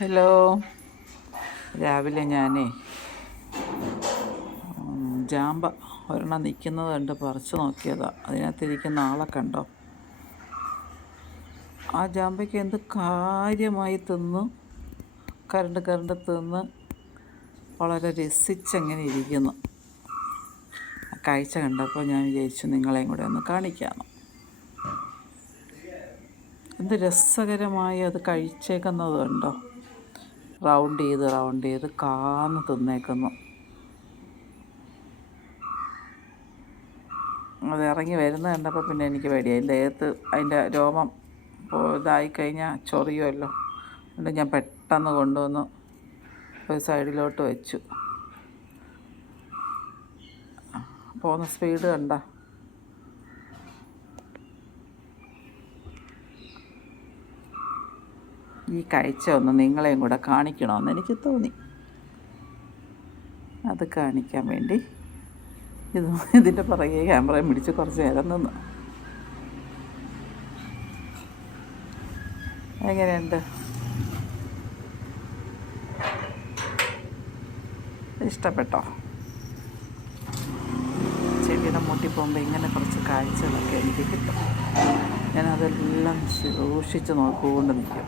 Hello. രാവിലെ ഞാനേ ജാമ്പ ഒരെണ്ണം നിൽക്കുന്നത് കണ്ട് പറിച്ച് നോക്കിയതാണ്. അതിനകത്തിരിക്കുന്ന ആളെ കണ്ടോ? ആ ജാമ്പയ്ക്ക് എന്ത് കാര്യമായി തിന്ന് കരണ്ട് തിന്ന് വളരെ രസിച്ചങ്ങനെ ഇരിക്കുന്നു. കാഴ്ച കണ്ടപ്പോൾ ഞാൻ വിചാരിച്ചു നിങ്ങളെയും കൂടെ ഒന്ന് കാണിക്കാമെന്ന്. എന്ത് രസകരമായി അത് കഴിച്ചേക്കുന്നത് കണ്ടോ? റൗണ്ട് ചെയ്ത് കാന്ന് തിന്നേക്കുന്നു. അത് ഇറങ്ങി വരുന്നത് കണ്ടപ്പോൾ പിന്നെ എനിക്ക് പേടിയായി. ദേഹത്ത് അതിൻ്റെ രോമം ഇതായിക്കഴിഞ്ഞാൽ ചൊറിയുമല്ലോ. അതുകൊണ്ട് ഞാൻ പെട്ടെന്ന് കൊണ്ടുവന്ന് ഒരു സൈഡിലോട്ട് വെച്ചു. പോകുന്ന സ്പീഡ് കണ്ട. ഈ കാഴ്ച ഒന്ന് നിങ്ങളെയും കൂടെ കാണിക്കണമെന്ന് എനിക്ക് തോന്നി. അത് കാണിക്കാൻ വേണ്ടി ഇതിൻ്റെ പുറകെ ക്യാമറയും പിടിച്ച് കുറച്ച് നേരം നിന്ന്. എങ്ങനെയുണ്ട്? ഇഷ്ടപ്പെട്ടോ? ചെടിയുടെ മൂട്ടി പോകുമ്പോൾ ഇങ്ങനെ കുറച്ച് കാഴ്ചകളൊക്കെ എനിക്ക് കിട്ടും. ഞാനതെല്ലാം സൂക്ഷിച്ച് നോക്കിക്കൊണ്ട് നിൽക്കും.